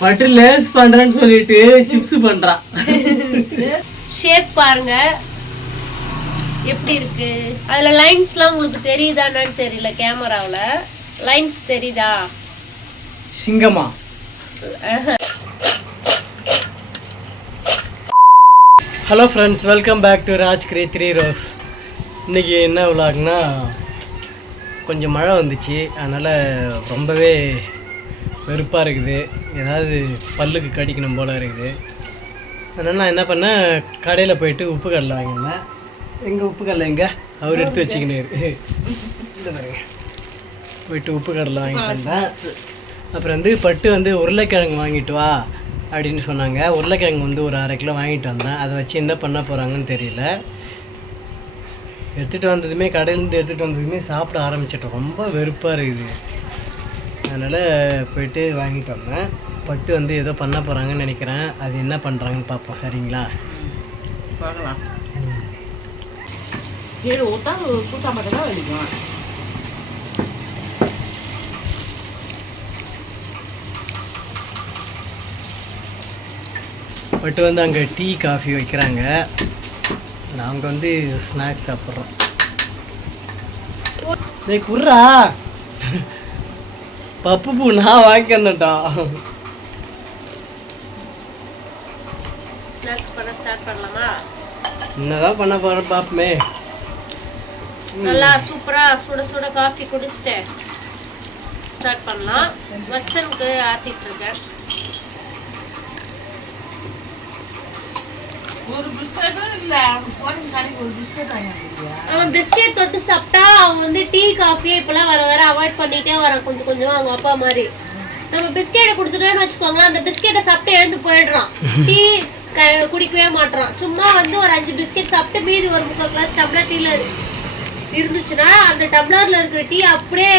பட்டு லேஸ் பண்றேன்னு சொல்லிட்டு சிப்ஸ் பண்றான். ஷேப் பாருங்க எப்படி இருக்கு. அதுல லைன்ஸ்லாம் உங்களுக்கு தெரியுதான்னு தெரியல, கேமராவுல லைன்ஸ் தெரியுதா? சிங்கமா. Hello friends, welcome back to Raj grey 3 rose. இன்றைக்கி என்ன விளாக்னா, கொஞ்சம் மழை வந்துச்சு, அதனால் ரொம்பவே வெறுப்பாக இருக்குது. ஏதாவது பல்லுக்கு கடிக்கணும் போல் இருக்குது. அதனால் நான் என்ன பண்ணேன், கடையில் போயிட்டு உப்பு கடலை வாங்கினேன். எங்கள் உப்பு கடலை எங்கே அவர் எடுத்து வச்சுக்கினாரு. இந்த பாருங்க, போயிட்டு உப்பு கடலை வாங்கிட்டு வந்தேன். அப்புறம் பட்டு உருளைக்கிழங்கு வாங்கிட்டு வா அப்படின்னு சொன்னாங்க. உருளைக்கிழங்கு ஒரு 1/2 கிலோ வாங்கிட்டு வந்தேன். அதை வச்சு என்ன பண்ண போகிறாங்கன்னு தெரியல. எடுத்துகிட்டு வந்ததுமே, கடையிலேருந்து எடுத்துகிட்டு வந்ததுமே சாப்பிட ஆரம்பிச்சிட்டோம். ரொம்ப வெறுப்பாக இருக்குது. அதனால் போயிட்டு வாங்கிட்டு வந்தேன். பட்டு ஏதோ பண்ண போகிறாங்கன்னு நினைக்கிறேன். அது என்ன பண்ணுறாங்கன்னு பார்ப்போம். சரிங்களா, பார்க்கலாம். கீழே ஊற்றா சூட்டா மட்டும் தான் வலிக்கும். பட்டு அங்கே டீ காஃபி வைக்கிறாங்க. நாங்கள் ஸ்நாக்ஸ் சாப்பிட்றோம். குர்ரா பப்பு பூ நான் வாங்கி வந்துட்டான். ஸ்நாக்ஸ் பண்ண ஸ்டார்ட் பண்ணலாமா? என்னதான் பண்ண போகிறோம் பார்ப்போமே. நல்லா சூப்பராக சுட சுட காஃபி குடிச்சிட்டு ஸ்டார்ட் பண்ணலாம். வச்சனுக்கு ஆற்றிட்டு இருக்கேன். ஒரு பிஸ்கெட்டும் இல்லை, போன கடைக்கு ஒரு பிஸ்கெட் வாங்கியா? அவன் பிஸ்கெட் தொட்டு சாப்பிட்டா அவன் டீ காஃபியை இப்போலாம் வர வர அவாய்ட் பண்ணிட்டே வரான் கொஞ்சம் கொஞ்சமாக. அவங்க அப்பா மாதிரி நம்ம பிஸ்கெட்டை கொடுத்துட்டோன்னு வச்சுக்கோங்களேன், அந்த பிஸ்கெட்டை சாப்பிட்டு எழுந்து போயிடுறான். டீ குடிக்கவே மாட்டான். சும்மா ஒரு 5 பிஸ்கெட் சாப்பிட்டு மீதி ஒரு 3/4 கிளாஸ் டம்ளர் டீல இருந்துச்சுன்னா அந்த டம்ளர்ல இருக்கிற டீ அப்படியே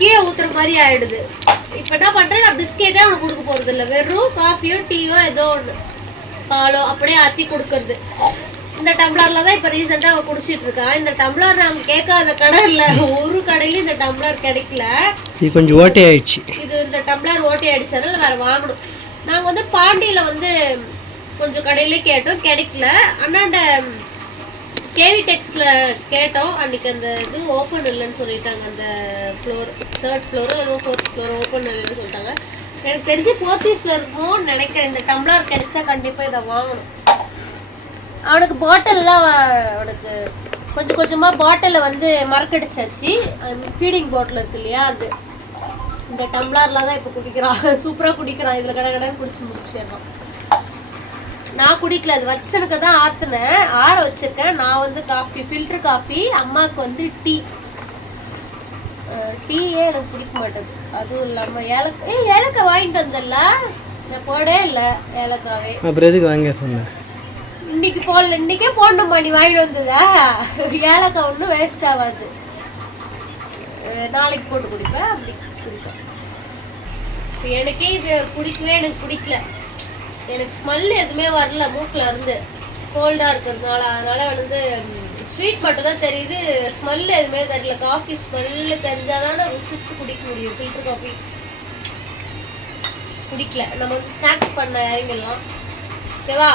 கீழே ஊத்துற மாதிரி ஆயிடுது. இப்போ என்ன பண்றேன், நான் பிஸ்கெட்டே அவனுக்கு கொடுக்க போறது இல்லை, வெறும் காஃபியோ டீயோ ஏதோ ஒன்று பாலோ அப்படியே ஆற்றி கொடுக்கறது. இந்த டம்ளர்ல தான் இப்போ ரீசெண்டாக அவன் குடிச்சிட்டு இருக்கான். இந்த டம்ளர் நாங்கள் கேட்காத கடை இல்லை, ஒரு கடையிலும் இந்த டம்ளர் கிடைக்கல. இது கொஞ்சம் ஓட்டை ஆயிடுச்சு. இந்த டம்ளர் ஓட்டை ஆயிடுச்சனால வேற வாங்கணும். நாங்கள் பாண்டியில் கொஞ்சம் கடையிலே கேட்டோம், கிடைக்கல. அண்ணாண்ட கேவி டெக்ஸில் கேட்டோம். அன்றைக்கி அந்த இது ஓப்பன் இல்லைன்னு சொல்லிட்டாங்க. அந்த ஃப்ளோர் 3rd ஃப்ளோரோ ஏதோ 4th ஃப்ளோர் ஓப்பன் இல்லைன்னு சொல்லிட்டாங்க. எனக்கு தெரிஞ்சு போர்த்தீஸில் இருக்குமோன்னு நினைக்கிறேன். இந்த டம்ளர் கிடைச்சா கண்டிப்பாக இதை வாங்கணும். அவனுக்கு பாட்டில்லாம் அவனுக்கு கொஞ்சம் கொஞ்சமாக பாட்டிலில் மறக்கடிச்சாச்சு. ஃபீடிங் பாட்டில் இருக்கு இல்லையா, அது இந்த டம்ளரில் தான் இப்போ குடிக்கிறான். சூப்பராக குடிக்கிறான். இதில் கடை கடைன்னு குடிச்சு முடிச்சிடறான். நான் குடிக்கல, அது வச்சனுக்கு தான் ஆற்றுனேன், ஆற வச்சிருக்கேன். நான் காஃபி, ஃபில்டர் காஃபி. அம்மாவுக்கு டீயே எனக்கு பிடிக்க மாட்டேது. அதுவும் இல்லாமல் ஏலக்காய் வாங்கிட்டு வந்தல, நான் போடவே இல்லை ஏலக்காவே. அப்புறம் எதுக்கு வாங்க சொன்னேன்? இன்னைக்கு போடல, இன்னைக்கே போடணுமா நீ வாங்கிட்டு வந்ததா? ஏலக்காய் ஒன்றும் வேஸ்ட் ஆகாது, நாளைக்கு போட்டு குடிப்பேன். அப்படி குடிப்பேன். எனக்கே இது குடிக்கவே எனக்கு பிடிக்கல. எனக்கு ஸ்மெல் எதுவுமே வரல மூக்கில் இருந்து, கோல்டாக இருக்கிறதுனால. அதனால் ஸ்வீட் மட்டும் தான் தெரியுது, ஸ்மெல் எதுவுமே தெரியல. காஃபி ஸ்மெல்லு தெரிஞ்சால் தானே ருசிச்சு குடிக்க முடியும். ஃபில்டர் காஃபி குடிக்கல. நம்ம ஸ்நாக்ஸ் பண்ண இறங்கிடலாம், ஓகேவா?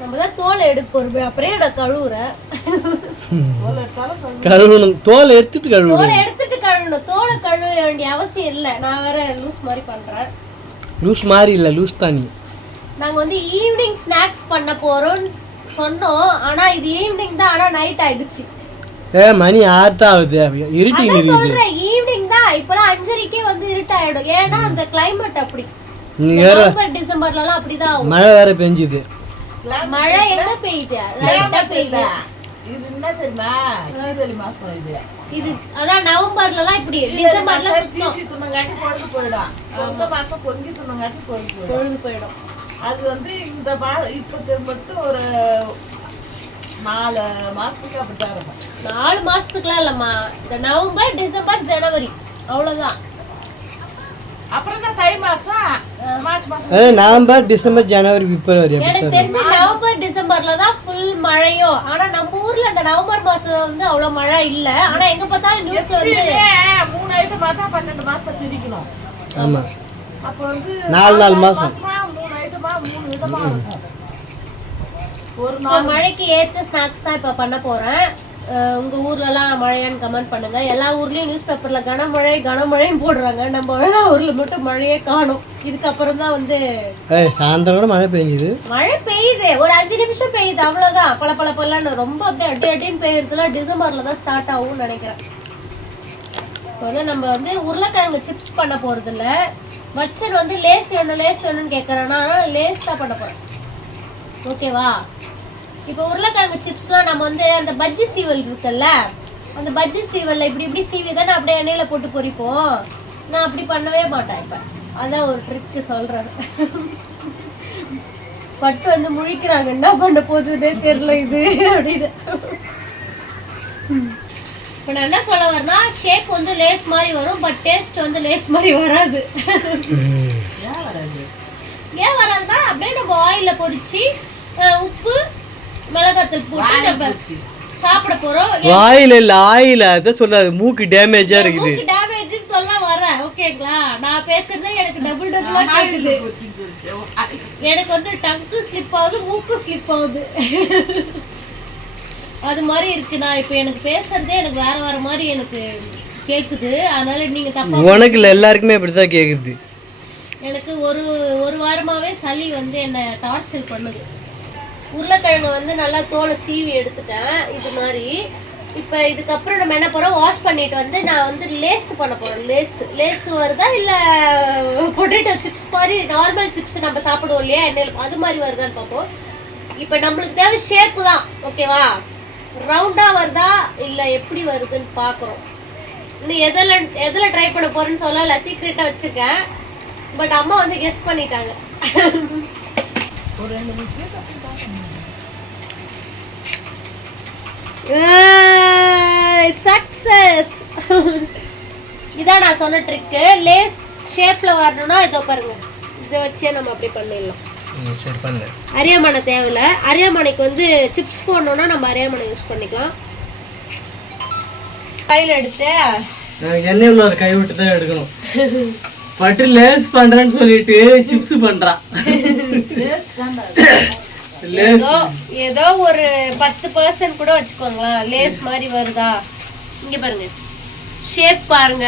நம்ம தான் தோலை எடுக்க போகிறோம். அப்புறம் நான் கழுவுறேன். கழுவணும், தோலை எடுத்துட்டு கழுவணும். தோலை எடுத்துட்டு கழுவணும், தோலை கழுவ வேண்டிய அவசியம் இல்லை. நான் வேற லூஸ் மாதிரி பண்ணுறேன். லூஸ் மாதிரி இல்லை, லூஸ் தானி. நாங்கள் ஈவினிங் ஸ்நாக்ஸ் பண்ண போகிறோம்னு சொன்னோம். ஆனால் இது ஈவினிங் தான், ஆனால் நைட் ஆயிடுச்சு. மணி 6 ஆகுது, இருட்டிங் இருக்குது. சொல்கிறேன் ஈவினிங் தான். இப்போலாம் 5:30க்கே இருட்டாயிடும். ஏன்னா அந்த கிளைமேட் அப்படி. நவம்பர் டிசம்பர்லாம் அப்படிதான் ஆகும். மழை வேற பெஞ்சுது. மழை எங்க பெய்யுது? லைட்டா பெய்யுது. இது என்ன தெரியுமா, ஜனவரி மாசம் இது. இது அதான் நவம்பர்லலாம் இப்படி, டிசம்பர்ல சுத்தம் தீசி துண்ணங்காட்டி பொழுது போயிடும். பொங்க மாசம் பொங்கி துண்ணங்காட்டி பொழுது போயிடும். அது இந்த இப்போ மட்டும் ஒரு 4 மாசத்துக்கு அப்படித்தான் இருக்கும். 4 மாசத்துக்குலாம் இல்லம்மா, இந்த நவம்பர் டிசம்பர் ஜனவரி அவ்வளவுதான். அப்புறம் தான் தை மாசம், மார்ச் மாசம். நவம்பர் டிசம்பர் ஜனவரி பிப்ரவரி. எனக்கு தெரிஞ்சு நவம்பர் டிசம்பர்ல தான் ஃபுல் மழையோ. ஆனா நம்ம ஊர்ல இந்த நவம்பர் மாசம் அவ்வளவு மழை இல்ல. ஆனா எங்க பார்த்தாலும் நியூஸ்ல 3 ஐட்டம் பார்த்தா 12 மாசத்தை பிரிக்கணும். ஆமா, அப்போ வந்து 4 மாசம் 3 ஐட்டமா 3 விதமா இருக்கும். ஒரு ஸோ மழைக்கு ஏற்ற ஸ்நாக்ஸ் தான் இப்போ பண்ண போகிறேன். உங்கள் ஊர்லலாம் மழையான்னு கமெண்ட் பண்ணுங்கள். எல்லா ஊர்லேயும் நியூஸ் பேப்பரில் கனமழைன்னு போடுறாங்க. நம்ம ஊரில் மட்டும் மழையே காணும். இதுக்கப்புறம் தான் வந்து சாயந்தரம் கூட மழை பெய்யுது. மழை பெய்யுது, ஒரு 5 நிமிஷம் பெய்யுது, அவ்வளோதான். பல ரொம்ப அப்படியே அடின்னு பெய்யுறதுலாம் டிசம்பரில் தான் ஸ்டார்ட் ஆகும்னு நினைக்கிறேன். இப்போ வந்து நம்ம வந்து உருளைக்கிழங்கு சிப்ஸ் பண்ண போகிறதில்ல. வச்சன் வந்து லேஸ் வேணும்னு கேட்குறேன்னா லேஸ் தான் பண்ண போகிறேன். ஓகேவா? இப்போ உருளைக்கிழங்கு சிப்ஸ்லாம் நம்ம வந்து அந்த பஜ்ஜி சீவல் இருக்குல்ல, அந்த பஜ்ஜி சீவலில் இப்படி சீவி தானே அப்படியே எண்ணெயில் போட்டு பொரிப்போம். நான் அப்படி பண்ணவே மாட்டேன். இப்போ அதான் ஒரு ட்ரிக்கு சொல்கிறேன். பட்டு வந்து முழிக்கிறாங்க, என்ன பண்ண போகுதுன்னே தெரியல இது அப்படின்னு. இப்போ நான் என்ன சொல்ல வரேன்னா, ஷேப் வந்து லேஸ் மாதிரி வரும், பட் டேஸ்ட் வந்து லேஸ் மாதிரி வராது. ஏன் வராதுன்னா அப்படியே நம்ம ஆயிலில் பொரிச்சு உப்பு மிளகாத்தூள் போட்டு நம்ம சாப்பிட போறோம். வாயில இல்ல ஆயில அத சொல்லாது, மூக்கு டேமேஜா இருக்குது. மூக்கு டேமேஜ் சொல்ல வரேன். ஓகேங்களா? நான் பேசுறது எனக்கு டபுளா கேக்குது. எனக்கு வந்து டங்கு ஸ்லிப் ஆகுது, மூக்கு ஸ்லிப் ஆகுது. அது மாதிரி இருக்கு. நான் இப்போ எனக்கு பேசுறதே எனக்கு வேற மாதிரி எனக்கு கேக்குது. அதனால நீங்க தப்பா உனக்கு இல்ல, எல்லாருக்குமே அப்படிதான் கேக்குது. எனக்கு ஒரு வாரமாவே சளி வந்து என்ன டார்ச்சர் பண்ணுது. உருளைக்கிழங்கு வந்து நல்லா தோலை சீவி எடுத்துட்டேன் இது மாதிரி. இப்போ இதுக்கப்புறம் நம்ம என்ன போகிறோம், வாஷ் பண்ணிட்டு வந்து நான் வந்து லேஸ் பண்ண போகிறேன். லேஸ் வருதா இல்லை பொட்டேட்டோ சிப்ஸ் மாதிரி நார்மல் சிப்ஸ் நம்ம சாப்பிடுவோம் இல்லையா எண்ணெயில், அது மாதிரி வருதான்னு பார்ப்போம். இப்போ நம்மளுக்கு தேவை ஷேப்பு தான். ஓகேவா? ரவுண்டாக வருதா இல்லை எப்படி வருதுன்னு பார்க்குறோம். இன்னும் எதில் ட்ரை பண்ண போகிறேன்னு சொல்லலை, சீக்ரெட்டாக வச்சுருக்கேன். பட் அம்மா வந்து கெஸ் பண்ணிட்டாங்க. சக்சஸ். இதான் நான் சொன்ன ட்ரிக்கு. லேஸ் ஷேப்ல வரணும்னா இதோ பாருங்க, இதை வச்சே நம்ம அப்படி பண்ணிடலாம். சரி பண்ணு. அரியாமனை தேவையில்ல. அரியாமனைக்கு வந்து சிப்ஸ் போடணும்னா நம்ம அரியாமனை யூஸ் பண்ணிக்கலாம். கையில் எடுத்து எண்ணெய் உள்ள கை விட்டு தான் எடுக்கணும். பட்டு லேஸ் பண்றேன்னு சொல்லிட்டு சிப்ஸ் பண்றான். ஏதோ ஒரு 10% கூட வச்சுக்கோங்களேன். லேஸ் மாதிரி வருதா? இங்க பாருங்க, ஷேப் பாருங்க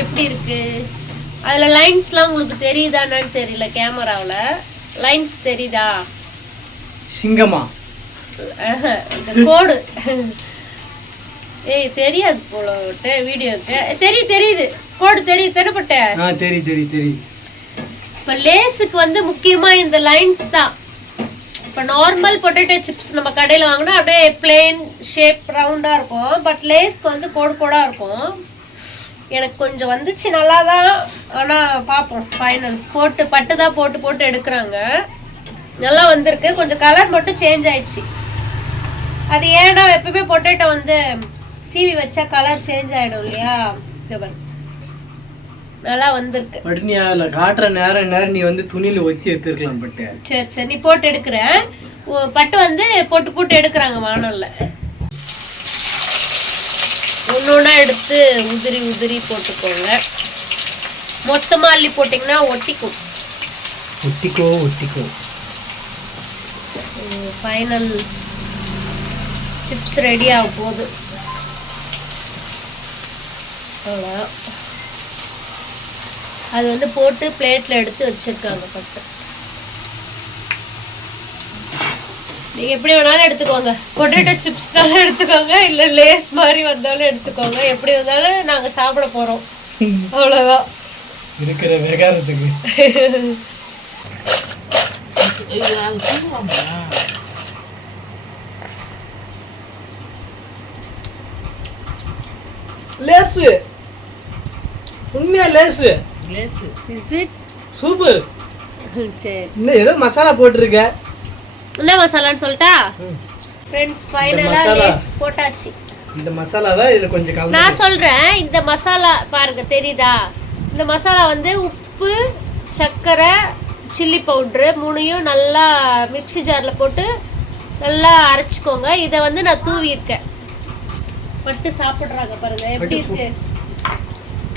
எப்படி இருக்கு. அதுல லைன்ஸ்லாம் உங்களுக்கு தெரியுதான்னு தெரியல, கேமராவில் லைன்ஸ் தெரியுதா? சிங்கமா இந்த கோடு ஏய் தெரியாது போல வீடியோக்கு. தெரியுது கோடு தெரியுது தெரியப்பட்ட. தெரியுது. இப்போ லேஸுக்கு வந்து முக்கியமாக இந்த லைன்ஸ் தான். இப்போ நார்மல் பொட்டேட்டோ சிப்ஸ் நம்ம கடையில் வாங்கினா அப்படியே பிளெயின் ஷேப் ரவுண்டாக இருக்கும். பட் லேஸ்க்கு வந்து கோடாக இருக்கும். எனக்கு கொஞ்சம் வந்துச்சு, நல்லா தான். ஆனால் பார்ப்போம் ஃபைனல். பட்டு தான் போட்டு எடுக்கிறாங்க. நல்லா வந்திருக்கு. கொஞ்சம் கலர் மட்டும் சேஞ்ச் ஆயிடுச்சு. அது ஏன்னா எப்பவுமே பொட்டேட்டோ வந்து சீவி வச்சா கலர் சேஞ்ச் ஆகிடும் இல்லையா? நல்லா வந்திருக்கு. பட் நீ அதில் காட்டுற நேரம் நீ வந்து துணியில் ஒத்தி எடுத்துருக்கலாம். பட்டு சரி நீ போட்டு எடுக்கிறேன். பட்டு வந்து போட்டு எடுக்கிறாங்க வானல்ல. ஒன்னொன்னா எடுத்து உதிரி போட்டுக்கோங்க. மொத்தமா அள்ளி போட்டிங்கன்னா ஒட்டிக்கும். ஃபைனல் சிப்ஸ் ரெடி ஆக போகுது. அது வந்து போட்டு பிளேட்ல எடுத்து வச்சிருக்காங்க பட்டு. நீங்க எப்படி வேணாலும் எடுத்துக்கோங்க. பொட்டேட்டோ சிப்ஸ்னாலும் எடுத்துக்கோங்க, இல்ல லேஸ் மாதிரி வந்தாலும் எடுத்துக்கோங்க. எப்படி வந்தாலும் நாங்க சாப்பிட போறோம், அவ்வளவுதான். இருக்கிற வெகாரத்துக்கு லேஸ் உண்மையா லேஸ் இஸ் இட் சூப்பர். சரி இன்னும் ஏதோ மசாலா போட்டுருக்க. என்ன மசாலான்னு சொல்லிட்டா ஃப்ரெண்ட்ஸ்? ஃபைனலா லேஸ் போட்டாச்சு. இந்த மசாலாவை இதுல கொஞ்சம் கலந்து நான் சொல்றேன். இந்த மசாலா பாருங்க, தெரியுதா? இந்த மசாலா வந்து உப்பு, சர்க்கரை, சில்லி பவுட்ரு மூணையும் நல்லா மிக்ஸி ஜாரில் போட்டு நல்லா அரைச்சிக்கோங்க. இதை வந்து நான் தூவி இருக்கேன். பட்டு சாப்பிட்றாங்க பாருங்க எப்படி இருக்கு.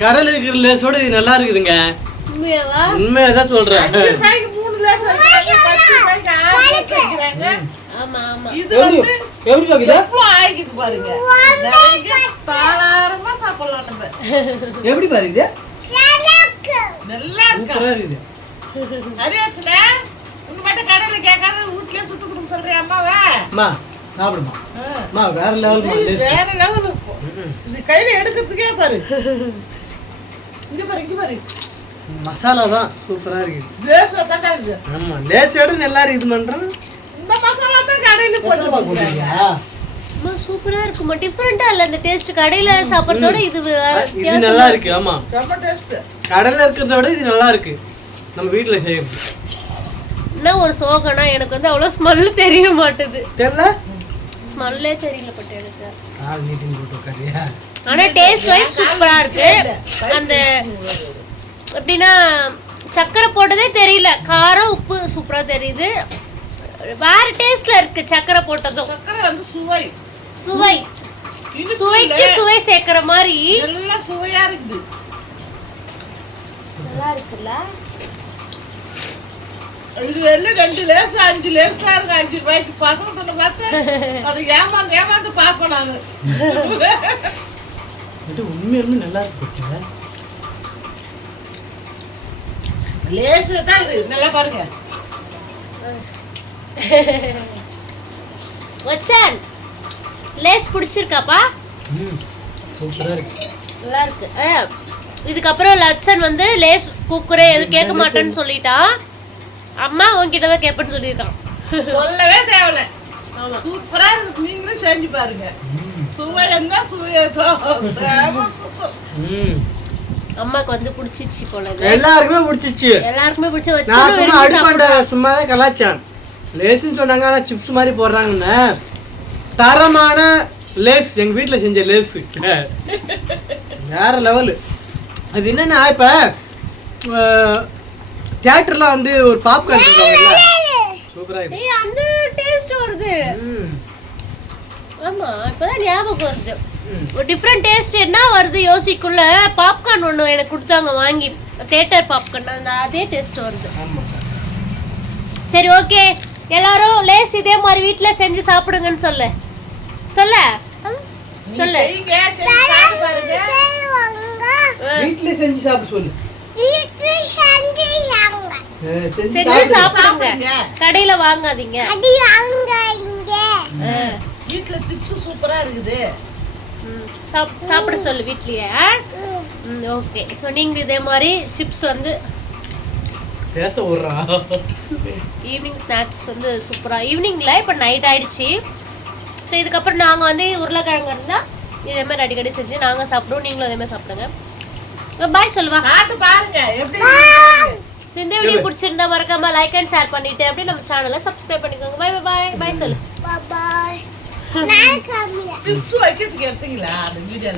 கடையில் இருக்கிற லேஸோட இது நல்லா இருக்குதுங்க. உண்மையாவா? உண்மையாக தான் சொல்கிறேன். 5 ரூபாய்க்கு 3 லேஸ் வைக்கிறாங்க, 10 ரூபாய்க்கு 6 லேஸ் வைக்கிறாங்க. ஆமா ஆமா. இது வந்து எப்படி வைக்குது? எவ்வளோ ஆயிக்குது பாருங்க. நிறைய தாராளமா சாப்பிடலாம் நம்ம. எப்படி பாருங்க? நல்லா இருக்கா? சூப்பராக இருக்குது. ஹரியாசுல உங்க மட்டும் கடையில கேட்காத வீட்லயே சுட்டு கொடுக்க சொல்றியா அம்மாவை? அம்மா சாப்பிடுமா. அம்மா வேற லெவல் லேஸ். வேற லெவல். இது கையில எடுக்கிறதுக்கே பாரு. இங்க பாரு, இங்க பாரு. மசாலா தான் சூப்பராக இருக்குது. லேஸ் தான் இருக்கு. ஆமாம், லேஸோட நல்லா இருக்குது பண்ணுறேன். இந்த மசாலா தான் கடையில போட்டுருக்காங்க. அம்மா சூப்பரா இருக்குமா, டிஃபரெண்டா இல்ல இந்த டேஸ்ட். கடையில சாப்பிடுறதோட இது இது நல்லா இருக்கு. ஆமாம், செம்ம டேஸ்ட். கடையில் இருக்கிறத விட இது நல்லா இருக்கு நம்ம வீட்டில் செய்யறது. என்ன ஒரு சோகனா எனக்கு வந்து அவ்வளோ ஸ்மெல் தெரிய மாட்டுது. தெரியல, ஸ்மெல்லே தெரியல பட் எனக்கு. கால் நீட்டிங் போட்டு உட்காரியா. ஆனா டேஸ்ட் வைஸ் சூப்பரா இருக்கு. அந்த எப்படின்னா சக்கரை போட்டதே தெரியல, காரம் உப்பு சூப்பரா தெரியுது. வேற டேஸ்ட்ல இருக்கு சக்கரை போட்டதும். சக்கரை வந்து சுவை சுவை சுவைக்கு சுவை சேர்க்கிற மாதிரி எல்லாம் சுவையா இருக்குது. நல்லா இருக்குல்ல. இது எல்லாம் 2 லேஸ் 5 லேஸ் தான் இருக்கு. 5 ரூபாய்க்கு பசங்க தொண்ணு பார்த்து அதை ஏமாந்து பார்ப்பேன் நான். உண்மையிலுமே நல்லா இருக்கு. லேஸ் தான் இது. நல்லா பாருங்க. வச்சான் லேஸ் பிடிச்சிருக்காப்பா? சூப்பராக இருக்கு, நல்லா இருக்கு. இதுக்கப்புறம் லட்சன் வந்து லேஸ் குக்குரே எதுவும் கேட்க மாட்டேன்னு சொல்லிட்டான். அம்மா உன்கிட்ட தான் கேட்பேன்னு சொல்லியிருக்கான். சொல்லவே தேவையில்ல. சூப்பரா இருக்கு. நீங்களும் செஞ்சு பாருங்க. சுவை என்ன சுவையதோ சூப்பர். அம்மாக்கு வந்து பிடிச்சிச்சு போல. எல்லாருக்குமே பிடிச்சிச்சு. எல்லாருக்குமே பிடிச்ச வச்சு நான் சும்மா அடுப்பாண்ட சும்மா தான் கலாச்சான். லேஸ்ன்னு சொன்னாங்க, ஆனால் சிப்ஸ் மாதிரி போடுறாங்கன்னு. தரமான லேஸ், எங்கள் வீட்டில் செஞ்ச லேஸு வேற லெவலு. அது என்னன்னா, இப்போ தியேட்டர்லாம் வந்து ஒரு பாப்கார்ன் இருக்காங்கல்ல, சூப்பராக இருக்கு. அந்த டேஸ்ட் வருது. ஆமா, இப்பதான் ஞாபகம் வருது. ஒரு டிஃப்ரெண்ட் டேஸ்ட் என்ன வருது யோசிக்குள்ள. பாப்கார்ன் ஒன்று எனக்கு கொடுத்தாங்க வாங்கி, தியேட்டர் பாப்கார்ன். அந்த அதே டேஸ்ட் வருது. சரி ஓகே, எல்லாரும் லேஸ் இதே மாதிரி வீட்ல செஞ்சு சாப்பிடுங்கன்னு சொல்லு. சொல்லு சொல்லு. வீட்ல செஞ்சு சாப்பிட சொல்லு. செஞ்சு சாப்பிடுங்க, கடையில வாங்காதீங்க. வீட்ல சிப்ஸ் சூப்பரா இருக்குது. சாப்பிட சொல்லு வீட்லயே. ஓகே, ஸோ நீங்க இதே மாதிரி சிப்ஸ் வந்து பேச விடுறா. ஈவினிங் ஸ்நாக்ஸ் வந்து சூப்பரா. ஈவினிங்ல இப்போ நைட் ஆயிடுச்சு. ஸோ இதுக்கப்புறம் நாங்கள் வந்து உருளைக்கிழங்கு இருந்தால் இதே மாதிரி அடிக்கடி செஞ்சு நாங்கள் சாப்பிடுவோம். நீங்களும் அதே மாதிரி சாப்பிடுங்க. பாய் சொல்லுவா. பாருங்க எப்படி. ஸோ இந்த வீடியோ பிடிச்சிருந்தா மறக்காம லைக் அண்ட் ஷேர் பண்ணிட்டு அப்படியே நம்ம சேனலை சப்ஸ்கிரைப் பண்ணிக்கோங்க. பாய் பாய் பாய் சொல்லு. சிப்ஸ் வைக்கிறதுக்கு எடுத்தீங்களா அந்த வீடியோல?